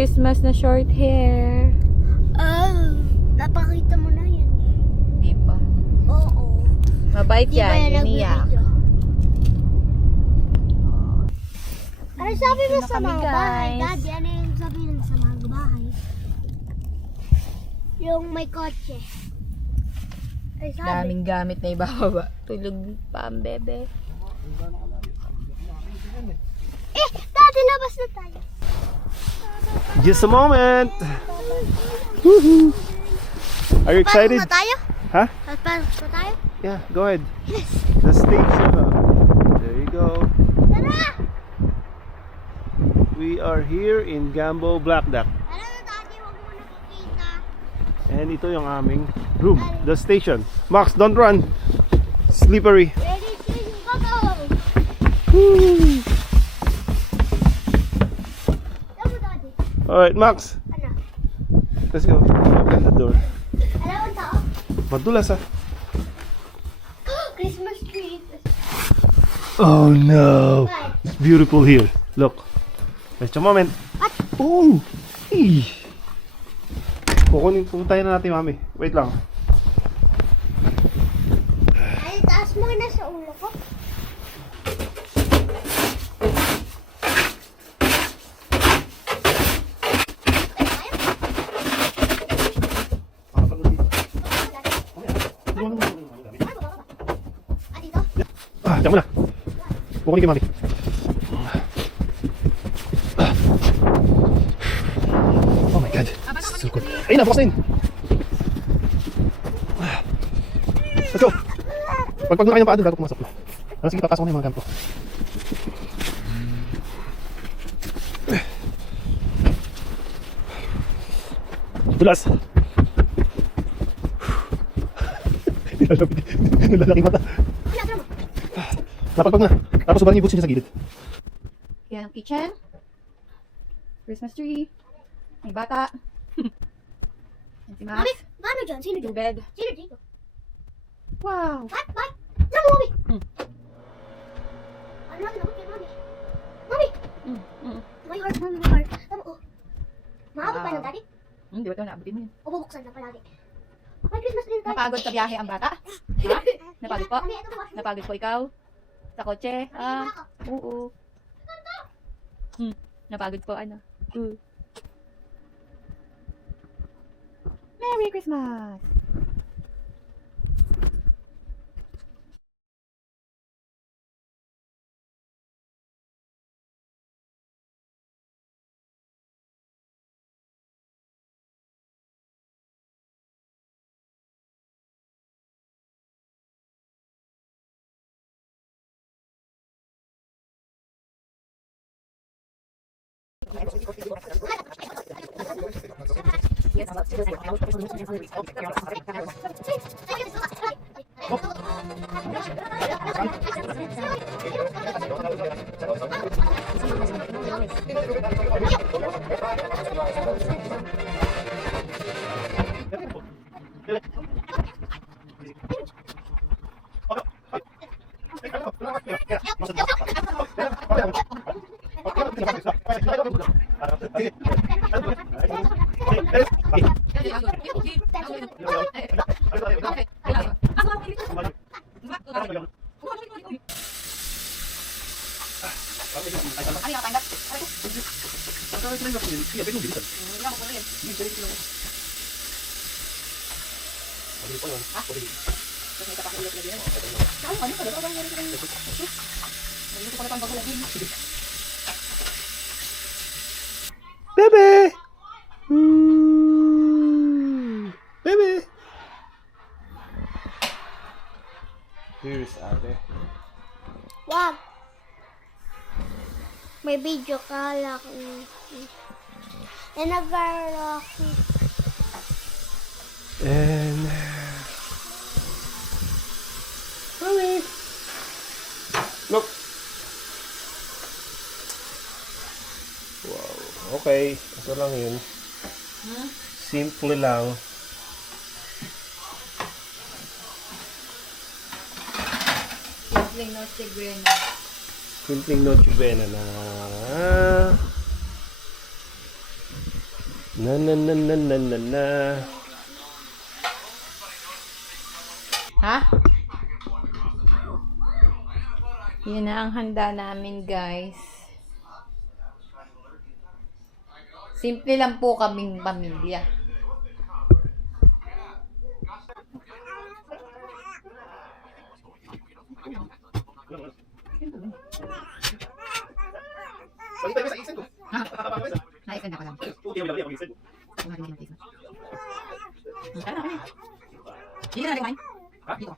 Christmas na short hair. Napakita mo na yan. Di pa. Oo. Mabait Di ba yan, yan iniyak. nagbibideo? Ano sabi mo Dito na sa kami, mga bahay? guys. Daddy, ano yung sabi mo sa mga bahay? Yung may kotse. Ay, sabi. Daming gamit na ibababa. Tulog pa ang bebe. Daddy, labas na tayo. Just a moment. Woohoo. Are you excited? Pasok na tayo? Huh? Pasok na tayo? Yeah, go ahead. The station. There you go. Tara! We are here in Gambo Black Duck. Tara na, Daddy, huwag mo nakikita. And ito yung aming room, the station. Max, don't run. Slippery. Ready, steady, go, go! Woo. Tama, Daddy. Alright, Max. Ano? Let's go. Open the door. Alam mo tao? Madulas ah. Christmas tree. Oh no. Bye. It's beautiful here. Look. Just a moment. What? Oh. Hey. Pupuntahin na natin, mami. Wait lang. Ay, taas mo na sa ulo ko. Ah, dito? Ah, diyan mo na. Kukunin kay mami. Oh my god. So good. Ayun na, bukas na yun. Let's go. Pagpag na kayo ng paa doon bago pumasok. Ano, sige, papasok ko na yung mga gamit ko. Dulas. Nilalaki mata. Napagpag na. Tapos ubalan yung boots niya sa gilid. Yan ang kitchen. Christmas tree. May bata. Yan si Mami, Max. paano dyan? Sino Two dyan? bed. Sino dito? Wow. What? What? Tama, Mami! Ano natin ako kay Mami? Mami! May heart, Mami, may heart. Tama, oh. Maabot pa ng Daddy? Hindi ba ito naabutin mo yun? O bubuksan na palagi? May Christmas tree tayo. Napagod sa biyahe ang bata? Ha? Napagod po? Mami, ito po. Napagod po ikaw? Sa kotse? Ah, oo. Napagod po, ano? Merry Christmas! Bebe! Ooh. Bebe! Here's ate. Wag. May video ka lang. Nag-viral ako. And... Mami! Look! Wow, okay. Ito lang yun. Simple lang. Simpleng Noche Buena. Simpleng Noche Buena na Na na na na na na na. Ha? Yan na ang handa namin, guys. Simple lang po kaming pamilya. Naikan ako lang. Dito na kumain. Dito.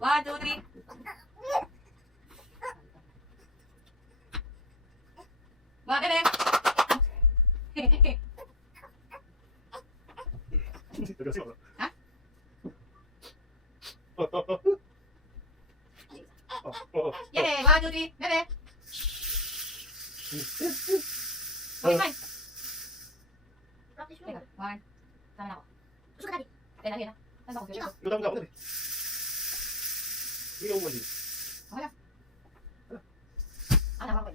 One, two, three. Ba, bebe. Hah? Yeah, one, two, three, bebe. Okay, fine. Practice mo. Teka, 1. Tama na ako. Gusto ka, Daddy. Ayun na, ayun na. Saan ba ako? Ikaw. Ikaw tama ka. Hindi mo mali. Okay lang. Nakaka ko.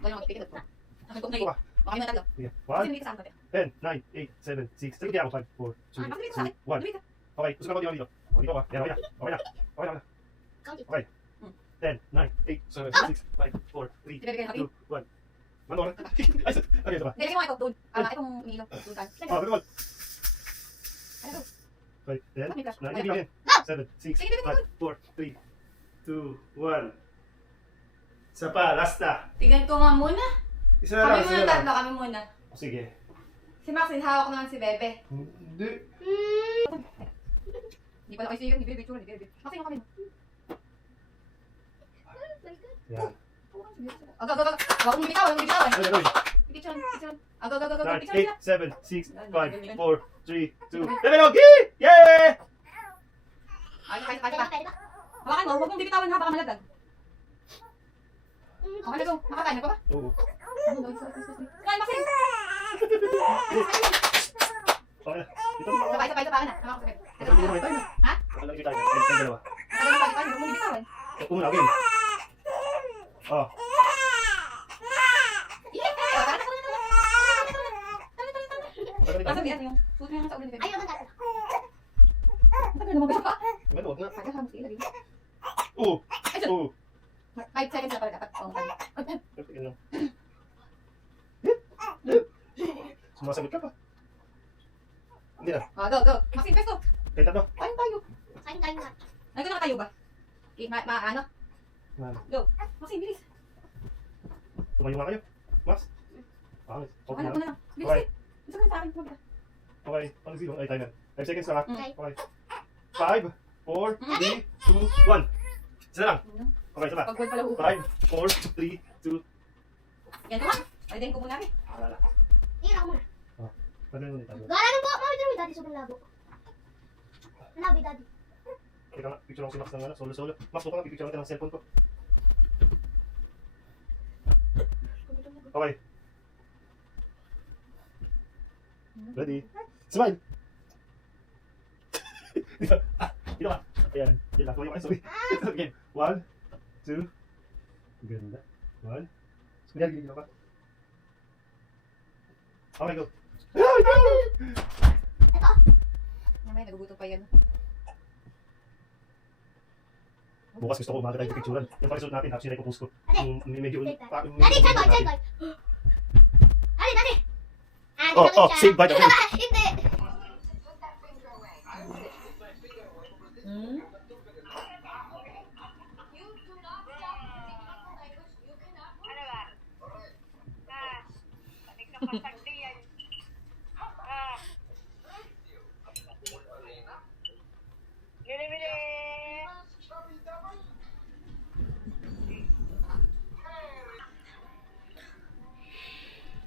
Gawin ako pipikit. Nakikot na yun. Baka yung mga tatlo. Sige. Kasi 1, hindi ka sa akin. 10, 9, 8, 7, 6. Sige, kaya ako 5, 4, 2, Bakit hindi ka sa akin? 1. Lumit ka. Okay, gusto ko dito. O, dito ka. Yan, okay na. Okay na. Okay na. Count it. Okay. Hmm. 10, 9, 8, 7, 6, 5, 4, 3, Ibibigay natin. 2, 1. Ano oras? Ay, okay, ito ba? Nilagay mo ito doon. Itong iniinom. Doon tayo. Ah, pero wag. Ano to? Okay, 10, Bakit ka? 9, hindi ba yan? 7, 6, Sige, bibigay 5, 4, 3, 2, 1. Isa pa, last na. Tignan ko nga muna. Isa na Kami lang, isa muna na lang. tatlo, kami muna. Sige. Si Maxine, hawak naman si Bebe. Hindi. Hindi pa na kayo siya. Hindi bibigay. Hindi bibigay. Kasi yung kami. Yan. Aga. Huwag mong bitaw. Huwag mong bitaw. Ano gagawin? Picture. Aga. 9, Picture. 8, 7, 6, 5, 4, 3, 2. Level up! Yay! Ay, Pwede ba? hawakan mo. Huwag mong bibitawan ha. Baka malagdag. Okay na go. Makakain na pa ba? Oo. Kain, Maxine. Okay na. Dito. Sabay. Ka na. Hawakan ko. Ito, hindi naman tayo. Ha? Walang tayo. Tayo dalawa. Huwag mong bibitawan. Una, okay. Oh. Pasok yan yung suot mo yung sa ulo ni Bebe. Ayaw na tayo. Matagal naman ba ka? Ano, wag na. Kaya sa musila din. Oo. Ay, sir. Oo. 5 seconds na pala dapat. Oo. Sige lang. Sumasagot ka pa. Hindi na. Go. Maxine, pesto. Kahit ano. Kain tayo. Kain tayo nga. Ay, ko nakatayo ba? Okay, ano? Ano? Go. Maxine, bilis. Tumayo nga kayo. Max. Pangit. Okay na, lang. Bilis Okay. eh. Gusto ko na sa akin. Huwag ka. Okay. Ano sino? Ay, timer. 5 seconds na lang. Okay. Okay. 5, 4, 3, 2, 1. Isa lang. Okay, isa pa. Pag pala upo. 5, 4, 3, 2. Yan ko ba? Pwede ko muna rin. Wala. Iyan ako muna. Pwede mo dito. Gala ng buhok. Mami, dito Daddy. Sobrang labo. Labo, Daddy. Teka nga, picture lang si Max ng ano, solo. Max, buka nga, pipicture natin ng cellphone ko. Okay. Ready? Smile! Dito. Dito ka. Ayan. Dito lang. Tumayo ka. Sorry. Again. 1, 2. Ganda. 1. Smile. Dito ka. Okay, go. Ito. Mamaya, nagugutom pa yan. Bukas gusto ko umaga tayo picturean. Yung pakisuot natin, actually, i-post ko. Yung medyo... Daddy, side boy, side boy. Daddy, Daddy. Ah, Oh, sakit siya. say bye, okay. Hindi.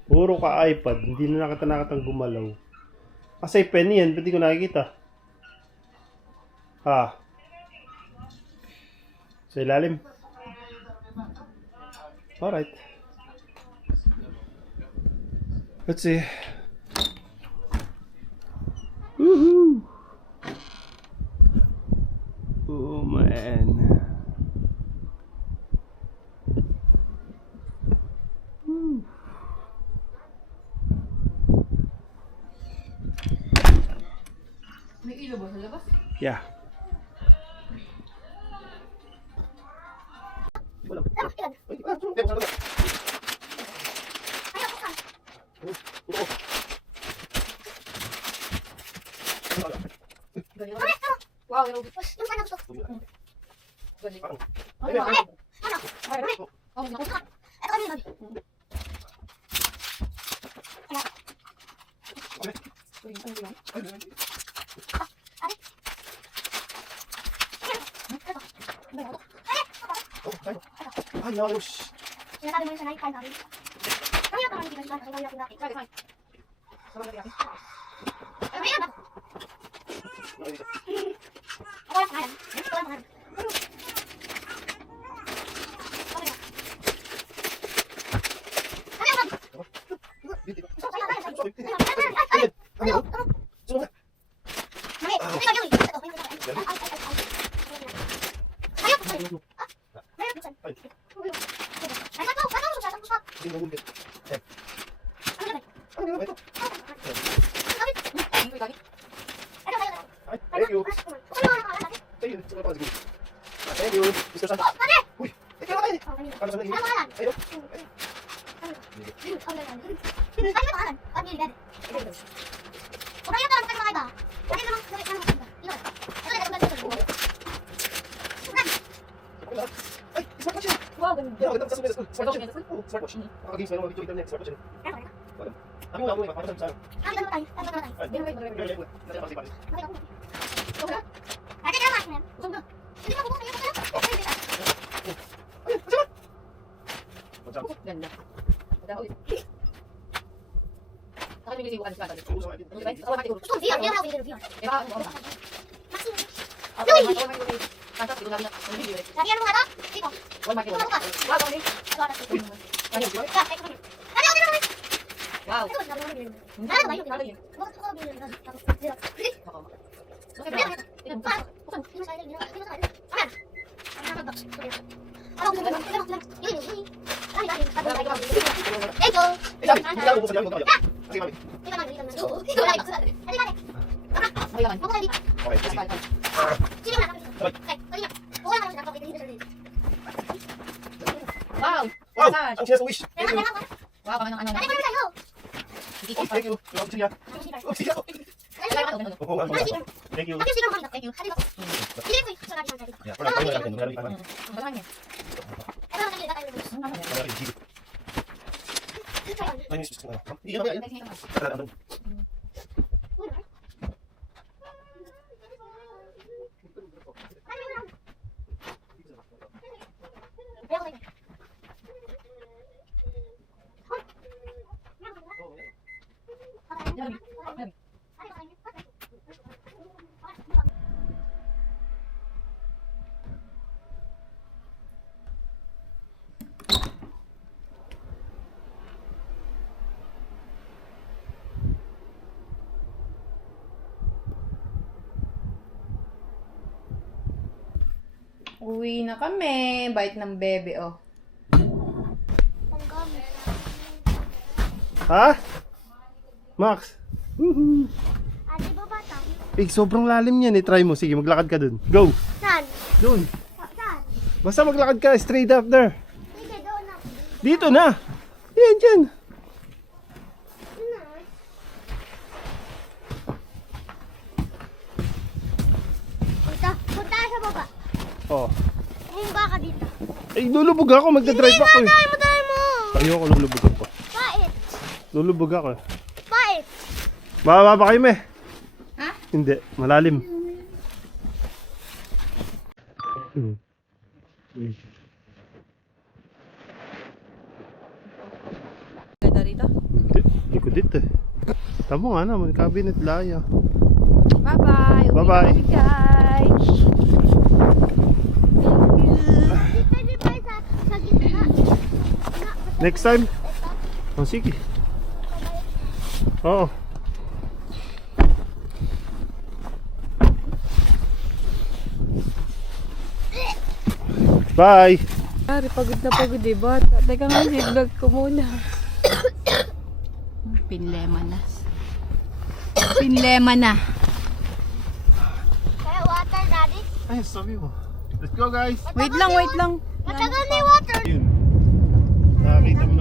Puro ka iPad, hindi na nakatang gumalaw. Kasi pen yan, ba't di ko nakikita? Ha? Sa ilalim? Alright. Let's see. Woohoo! Oh man. May ilo ba sa labas? Yeah. Wow, yung Yung sana gusto. galing. Ano? Oh, naku. Ito kami, Daddy. Ay, ayos. Sinasabi mo yung sanay, kain namin. Kami na parang hindi ka kami natin dati. Sorry, sorry. Sarap na yan. Ano yan? Ako lang pangalan. Ako lang pangalan. Okay na. Thank you. Thank you. Mr. Santa. Uy, ikaw na Ano sa naging? Ayun. Ay, smartwatch yan. Wow, ganda. Yan, maganda sa sumilas. Smartwatch yan. Oo, smartwatch. Nakagames pa yung mga video internet. Smartwatch yan. Ano mo nga, papasal sa Ay, Di ba, di ba, di ba? Nasa pati. Ganda. Ganda, uy. Saka yung sisibukan sa kanta. Uso nga din. Ano ba? Ako mati ulo. Ito, VR, VR, VR, VR. Eh, baka ano ba? Maximum. Ako mati ulo. Kanta, siguro namin na. Ang video eh. Lagi ano nga to? Dito. Wal mati ulo. Wow, kami. Ito, ito, ito. Ano yun? Ah, ito, ito. Ano, ano, ano? Wow. Ito, ito, ito. Hindi Ano ba yun? yun? Ano yun? Bakit ako binili na? Tapos, dito. Ako. Okay, pero. Ito, bukas. Bukas. Dito sa akin, dito. Dito sa akin. Ayan. Ayan, box. Ano, dito, dito, dito, dito. Yun, yun, yun. Ay, ay, ay. Thank you. Eh, sabi, hindi lang ubusan yan. Huwag kami. Sige, mami. Dito naman, dito naman. Dito naman. Ano, dito. Okay naman. Mabuhay dito. Okay, sige. Sino na kami dito? Okay, dali na. Buhay naman siya. Dito, dito, dito. Wow. Wow! Massage. Ang sinas wish. Kaya Thank you. naman, Wow, kami ng ano. Dali, dali, tayo. Hindi Oh, thank you. Yung sige. Oh, sige. Oo, ano ba? Thank you. Thank you. Yeah, wala tayo na lang. Wala tayo na lang. Ang balang niya. Ang balang niya. Wala tayo, sige. Ay, miss, miss. Hindi na ba yan? Thank you. Ano, ano? Uwi na kami. Bait ng bebe, oh. Ha? Max? Ate ba bata? Eh, sobrang lalim yan eh. Try mo. Sige, maglakad ka dun. Go! Saan? Dun. Saan? Basta maglakad ka straight up there. Sige, doon na. Dito na. Yan, dyan. Punta sa baba. Oh. Bumba ka dito. Eh, lulubog ako. Magdadrive ako eh. Dahil mo. Ayoko, lulubog ako. Pait. Lulubog ako eh. Pait. Bababa ba kayo, me? Ha? Hindi, malalim. Ganda rito. Hindi, hindi ko dito eh. Tamo nga naman, cabinet laya. Bye-bye. Uwi Bye-bye. na kami, guys. Pwede ba sa gitna? Next time? Oh, sige. Oo. Bye! Ari, pagod na pagod, eh, bata. Teka nga, vlog ko muna. Pinlema na. Pinlema na. Kaya water, daddy. Ay, sabi mo. Let's go guys! Wait lang, wait lang. Matagal na yung water. Yun. Nakakita mo